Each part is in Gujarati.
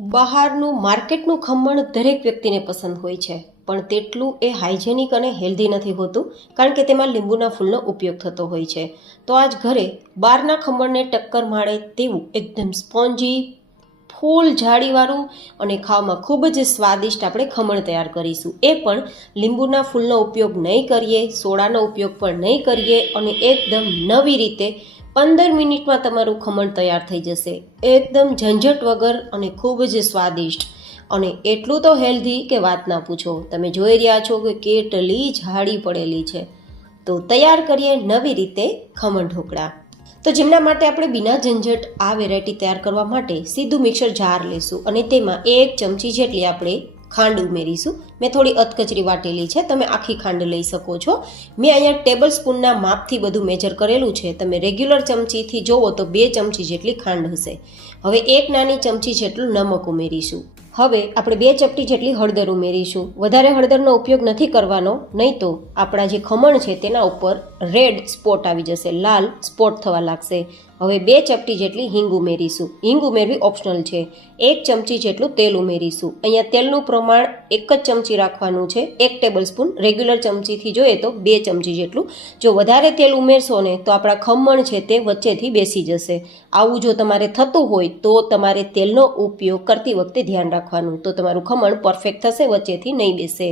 બહારનું માર્કેટનું ખમણ દરેક વ્યક્તિને પસંદ હોય છે, પણ તેટલું એ હાઇજેનિક અને હેલ્ધી નથી હોતું, કારણ કે તેમાં લીંબુના ફૂલનો ઉપયોગ થતો હોય છે. તો આજ ઘરે બહારના ખમણને ટક્કર મારે તેવું એકદમ સ્પોન્જી, ફૂલ જાળીવાળું અને ખાવામાં ખૂબ જ સ્વાદિષ્ટ આપણે ખમણ તૈયાર કરીશું. એ પણ લીંબુના ફૂલનો ઉપયોગ નહીં કરીએ, સોડાનો ઉપયોગ પણ નહીં કરીએ અને એકદમ નવી રીતે 15 મિનિટમાં તમારું ખમણ તૈયાર થઈ જશે. એકદમ ઝંઝટ વગર અને ખૂબ જ સ્વાદિષ્ટ અને એટલું તો હેલ્ધી કે વાત ના પૂછો. તમે જોઈ રહ્યા છો કે કેટલી જાડી પડેલી છે. તો તૈયાર કરીએ નવી રીતે ખમણ ઢોકળા. તો જેમના માટે આપણે બિના ઝંઝટ આ વેરાયટી તૈયાર કરવા માટે સીધું મિક્સર જાર લેશું અને તેમાં 1 ચમચી જેટલી આપણે ખાંડ ઉમેરીશું. મેં થોડી અધકચરી વાટેલી છે, તમે આખી ખાંડ લઈ શકો છો. મેં અહીંયા ટેબલ સ્પૂનના માપથી બધું મેજર કરેલું છે. તમે રેગ્યુલર ચમચીથી જોવો તો 2 ચમચી જેટલી ખાંડ હશે. હવે 1 નાની ચમચી જેટલું નમક ઉમેરીશું. હવે આપણે 2 ચપટી જેટલી હળદર ઉમેરીશું. વધારે હળદરનો ઉપયોગ નથી કરવાનો, નહીં તો આપણા જે ખમણ છે તેના ઉપર રેડ સ્પોટ આવી જશે, લાલ સ્પોટ થવા લાગશે. હવે 2 ચપટી જેટલી હિંગ ઉમેરીશું. હિંગ ઉમેરવી ઓપ્શનલ છે. 1 ચમચી જેટલું તેલ ઉમેરીશું. અહીંયા તેલનું પ્રમાણ 1 જ ચમચી રાખવાનું છે, 1 ટેબલ સ્પૂન. રેગ્યુલર ચમચીથી જોઈએ તો 2 ચમચી જેટલું. જો વધારે તેલ ઉમેરશો ને તો આપણા ખમણ છે તે વચ્ચેથી બેસી જશે. આવું જો તમારે થતું હોય તો તમારે તેલનો ઉપયોગ કરતી વખતે ધ્યાન રાખવાનું, તો તમારું ખમણ પરફેક્ટ થશે, વચ્ચેથી નહીં બેસે.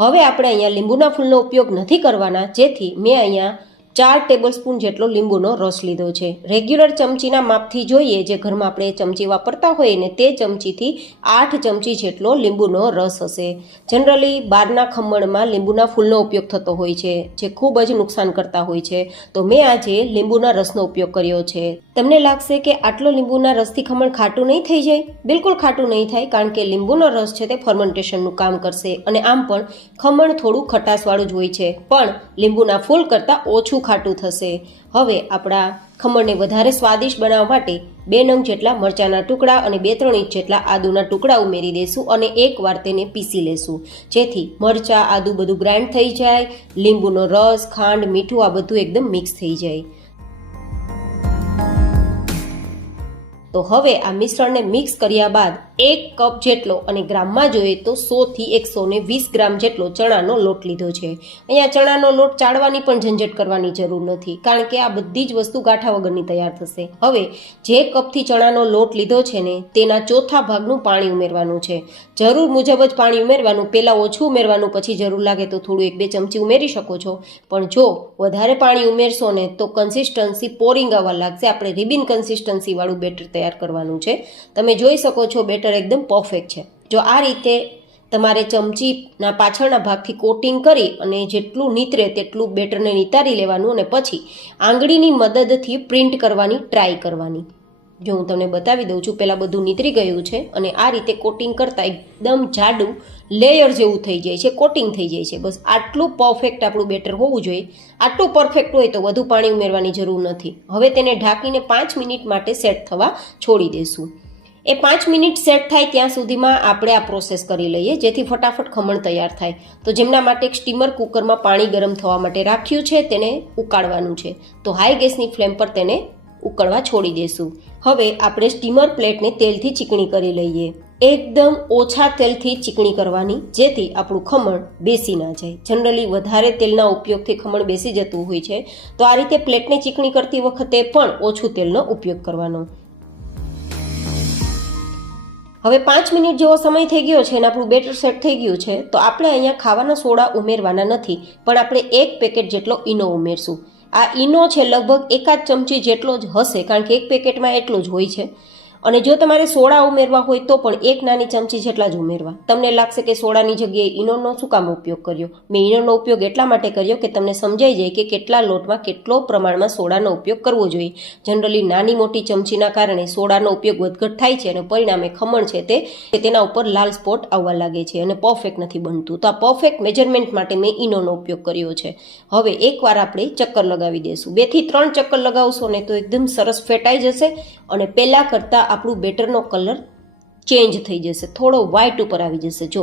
હવે આપણે અહીંયા લીંબુના ફૂલનો ઉપયોગ નથી કરવાના, જેથી મેં અહીંયા 4 ટેબલ સ્પૂન જેટલો લીંબુનો રસ લીધો છે. રેગ્યુલર ચમચીના માપથી જોઈએ, જે ઘરમાં આપણે ચમચી વાપરતા હોઈએ ને તે ચમચીથી 8 ચમચી જેટલો લીંબુનો રસ હશે. જનરલી બહારના ખમણમાં લીંબુના ફૂલનો ઉપયોગ થતો હોય છે, જે ખૂબ જ નુકસાન કરતા હોય છે. તો મેં આજે લીંબુના રસનો ઉપયોગ કર્યો છે. તમને લાગશે કે આટલો લીંબુના રસથી ખમણ ખાટું નહીં થઈ જાય? બિલકુલ ખાટું નહીં થાય, કારણ કે લીંબુનો રસ છે તે ફર્મેન્ટેશનનું કામ કરશે અને આમ પણ ખમણ થોડું ખટાશવાળું જ હોય છે, પણ લીંબુના ફૂલ કરતાં ઓછું ખાટું થશે. હવે આપણા ખમણને વધારે સ્વાદિષ્ટ બનાવવા માટે 2 નંગ જેટલા મરચાના ટુકડા અને 2-3 ઇંચ જેટલા આદુના ટુકડા ઉમેરી દઈશું અને એકવાર તેને પીસી લેશું, જેથી મરચા, આદુ બધું ગ્રાઇન્ડ થઈ જાય, લીંબુનો રસ, ખાંડ, મીઠું આ બધું એકદમ મિક્સ થઈ જાય. તો હવે આ મિશ્રણને મિક્સ કર્યા બાદ 1 કપ જેટલો અને ગ્રામમાં જોઈએ તો 100 થી 120 ગ્રામ જેટલો ચણાનો લોટ લીધો છે. અહીંયા ચણાનો લોટ ચાળવાની પણ ઝંઝટ કરવાની જરૂર નથી, કારણ કે આ બધી જ વસ્તુ ગાંઠા વગરની તૈયાર થશે. હવે જે કપથી ચણાનો લોટ લીધો છે ને તેના ચોથા ભાગનું પાણી ઉમેરવાનું છે. જરૂર મુજબ જ પાણી ઉમેરવાનું, પહેલાં ઓછું ઉમેરવાનું, પછી જરૂર લાગે તો થોડું 1-2 ચમચી ઉમેરી શકો છો. પણ જો વધારે પાણી ઉમેરશો ને તો કન્સિસ્ટન્સી પોરિંગ આવવા લાગશે. આપણે રિબિન કન્સિસ્ટન્સી વાળું બેટર તૈયાર કરવાનું છે. તમે જોઈ શકો છો બેટર એકદમ પરફેક્ટ છે. જો આ રીતે તમારે ચમચીના પાછળના ભાગથી કોટિંગ કરી અને જેટલું નીતરે તેટલું બેટરને નિતારી લેવાનું અને પછી આંગળીની મદદથી પ્રિન્ટ કરવાની ટ્રાય કરવાની. જો હું તમને બતાવી દઉં છું, પહેલાં બધું નીતરી ગયું છે અને આ રીતે કોટિંગ કરતાં એકદમ જાડું લેયર જેવું થઈ જાય છે, કોટિંગ થઈ જાય છે. બસ આટલું પરફેક્ટ આપણું બેટર હોવું જોઈએ. આટલું પરફેક્ટ હોય તો વધુ પાણી ઉમેરવાની જરૂર નથી. હવે તેને ઢાંકીને 5 મિનિટ માટે સેટ થવા છોડી દઈશું. એ 5 મિનિટ સેટ થાય ત્યાં સુધીમાં આપણે આ પ્રોસેસ કરી લઈએ, જેથી ફટાફટ ખમણ તૈયાર થાય. તો જેમના માટે એક સ્ટીમર કુકરમાં પાણી ગરમ થવા માટે રાખ્યું છે, તેને ઉકાળવાનું છે. તો હાઈ ગેસની ફ્લેમ પર તેને ઉકળવા છોડી દઈશું. હવે આપણે સ્ટીમર પ્લેટને તેલથી ચીકણી કરી લઈએ. એકદમ ઓછા તેલથી ચીકણી કરવાની, જેથી આપણું ખમણ બેસી ના જાય. જનરલી વધારે તેલના ઉપયોગથી ખમણ બેસી જતું હોય છે, તો આ રીતે પ્લેટને ચીકણી કરતી વખતે પણ ઓછું તેલનો ઉપયોગ કરવાનો. હવે 5 મિનિટ જેવો સમય થઈ ગયો છે અને આપણું બેટર સેટ થઈ ગયું છે. તો આપણે અહીંયા ખાવાના સોડા ઉમેરવાના નથી, પણ આપણે 1 પેકેટ જેટલો ઈનો ઉમેરશું. આ ઈનો છે લગભગ 1 ચમચી જેટલો જ હશે, કારણ કે 1 પેકેટમાં એટલો જ હોય છે. અને જો તમારે સોડા ઉમેરવા હોય તો પણ 1 નાની ચમચી જેટલા જ ઉમેરવા. તમને લાગશે કે સોડાની જગ્યાએ ઈનોનો શું કામ ઉપયોગ કર્યો? મેં ઈનોનો ઉપયોગ એટલા માટે કર્યો કે તમને સમજાઈ જાય કે કેટલા લોટમાં કેટલો પ્રમાણમાં સોડાનો ઉપયોગ કરવો જોઈએ. જનરલી નાની મોટી ચમચીના કારણે સોડાનો ઉપયોગ વધઘટ થાય છે અને પરિણામે ખમણ છે તેના ઉપર લાલ સ્પોટ આવવા લાગે છે અને પરફેક્ટ નથી બનતું. તો આ પરફેક્ટ મેજરમેન્ટ માટે મેં ઈનોનો ઉપયોગ કર્યો છે. હવે એકવાર આપણે ચક્કર લગાવી દઈશું. 2 થી 3 ચક્કર લગાવશો ને તો એકદમ સરસ ફેટાઈ જશે અને પહેલાં કરતાં આપણું બેટરનો કલર ચેન્જ થઈ જશે, થોડો વ્હાઇટ ઉપર આવી જશે. જો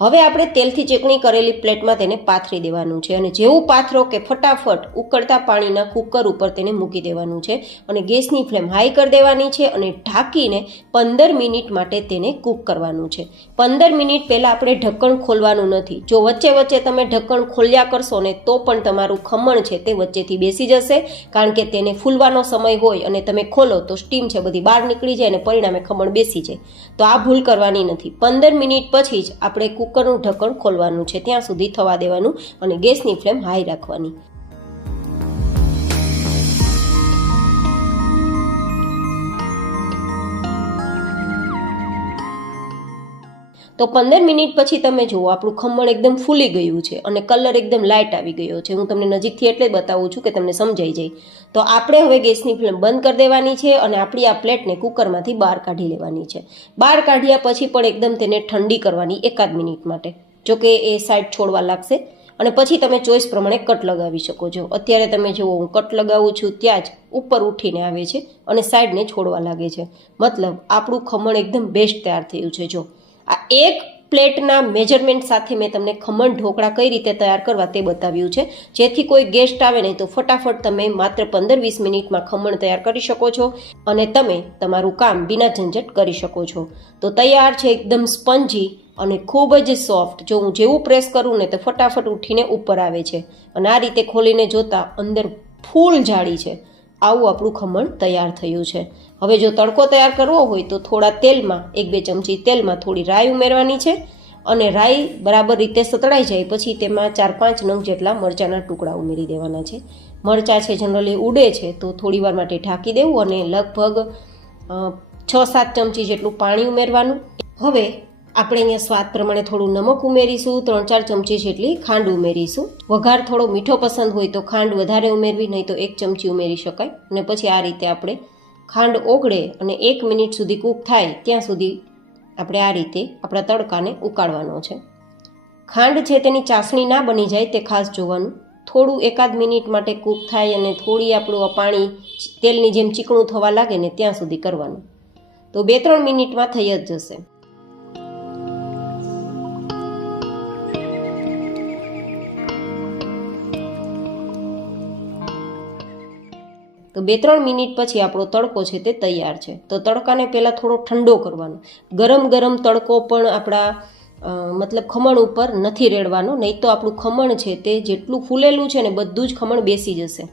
હવે આપણે તેલથી ચીકણી કરેલી પ્લેટમાં તેને પાથરી દેવાનું છે અને જેવું પાથરો કે ફટાફટ ઉકળતા પાણીના કુકર ઉપર તેને મૂકી દેવાનું છે અને ગેસની ફ્લેમ હાઈ કરી દેવાની છે અને ઢાંકીને 15 મિનિટ માટે તેને કૂક કરવાનું છે. 15 મિનિટ પહેલાં આપણે ઢક્કણ ખોલવાનું નથી. જો વચ્ચે વચ્ચે તમે ઢક્કણ ખોલ્યા કરશો ને તો પણ તમારું ખમણ છે તે વચ્ચેથી બેસી જશે, કારણ કે તેને ફૂલવાનો સમય હોય અને તમે ખોલો તો સ્ટીમ છે બધી બહાર નીકળી જાય અને પરિણામે ખમણ બેસી જાય. તો આ ભૂલ કરવાની નથી. 15 મિનિટ પછી જ આપણે કુકરનું ઢક્કણ ખોલવાનું છે, ત્યાં સુધી થવા દેવાનું અને ગેસની ફ્લેમ હાઈ રાખવાની. તો 15 મિનિટ પછી તમે જુઓ આપણું ખમણ એકદમ ફૂલી ગયું છે અને કલર એકદમ લાઇટ આવી ગયો છે. હું તમને નજીકથી એટલે બતાવું છું કે તમને સમજાઈ જાય. તો આપણે હવે ગેસની ફ્લેમ બંધ કરી દેવાની છે અને આપણી આ પ્લેટને કુકરમાંથી બહાર કાઢી લેવાની છે. બહાર કાઢ્યા પછી પણ એકદમ તેને ઠંડી કરવાની 1 મિનિટ માટે, જોકે એ સાઈડ છોડવા લાગશે અને પછી તમે ચોઈસ પ્રમાણે કટ લગાવી શકો છો. અત્યારે તમે જુઓ હું કટ લગાવું છું ત્યાં જ ઉપર ઉઠીને આવે છે અને સાઈડને છોડવા લાગે છે. મતલબ આપણું ખમણ એકદમ બેસ્ટ તૈયાર થયું છે. જો આ એક પ્લેટના મેજરમેન્ટ સાથે મેં તમને ખમણ ઢોકળા કઈ રીતે તૈયાર કરવા તે બતાવ્યું છે, જેથી કોઈ ગેસ્ટ આવે નહીં તો ફટાફટ તમે માત્ર 15-20 મિનિટમાં ખમણ તૈયાર કરી શકો છો અને તમે તમારું કામ વિના ઝંઝટ કરી શકો છો. તો તૈયાર છે એકદમ સ્પંજી અને ખૂબ જ સોફ્ટ. જો હું જેવું પ્રેસ કરું ને તો ફટાફટ ઉઠીને ઉપર આવે છે અને આ રીતે ખોલીને જોતા અંદર ફૂલ જાળી છે. આવું આપણું ખમણ તૈયાર થયું છે. હવે જો તડકો તૈયાર કરવો હોય તો થોડા તેલમાં 1-2 ચમચી તેલમાં થોડી રાઈ ઉમેરવાની છે અને રાઈ બરાબર રીતે સતળાઈ જાય પછી તેમાં 4-5 નંગ જેટલા મરચાંના ટુકડા ઉમેરી દેવાના છે. મરચાં છે જનરલી ઉડે છે તો થોડી વાર માટે ઢાંકી દેવું અને લગભગ 6-7 ચમચી જેટલું પાણી ઉમેરવાનું. હવે આપણે અહીંયા સ્વાદ પ્રમાણે થોડું નમક ઉમેરીશું, 3-4 ચમચી જેટલી ખાંડ ઉમેરીશું. વઘાર થોડો મીઠો પસંદ હોય તો ખાંડ વધારે ઉમેરવી, નહીં તો 1 ચમચી ઉમેરી શકાય. અને પછી આ રીતે આપણે ખાંડ ઓગળે અને 1 મિનિટ સુધી કૂક થાય ત્યાં સુધી આપણે આ રીતે આપણા તડકાને ઉકાળવાનો છે. ખાંડ છે તેની ચાસણી ના બની જાય તે ખાસ જોવાનું. થોડું 1-8 મિનિટ માટે કૂક થાય અને થોડી આપણું પાણી તેલની જેમ ચીકણું થવા લાગે ને ત્યાં સુધી કરવાનું. તો 2-3 મિનિટમાં થઈ જ જશે. તો 2-3 મિનિટ પછી આપણો તડકો છે તે તૈયાર છે. તો તડકાને પહેલાં થોડો ઠંડો કરવાનો. ગરમ તડકો પણ આપણા મતલબ ખમણ ઉપર નથી રેડવાનો, નહીં તો આપણું ખમણ છે તે જેટલું ફૂલેલું છે ને બધું જ ખમણ બેસી જશે.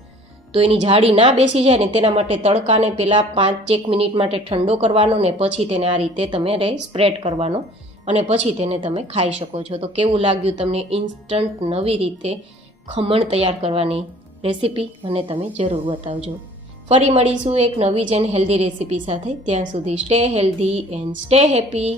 તો એની જાડી ના બેસી જાય ને તેના માટે તડકાને પહેલાં 5-1 મિનિટ માટે ઠંડો કરવાનો ને પછી તેને આ રીતે તમે સ્પ્રેડ કરવાનો અને પછી તેને તમે ખાઈ શકો છો. તો કેવું લાગ્યું તમને ઇન્સ્ટન્ટ નવી રીતે ખમણ તૈયાર કરવાની રેસીપી? મને તમે જરૂર બતાવજો. ફરી મળીશું એક નવી જ એન્ડ હેલ્ધી રેસીપી સાથે. ત્યાં સુધી stay healthy and stay happy.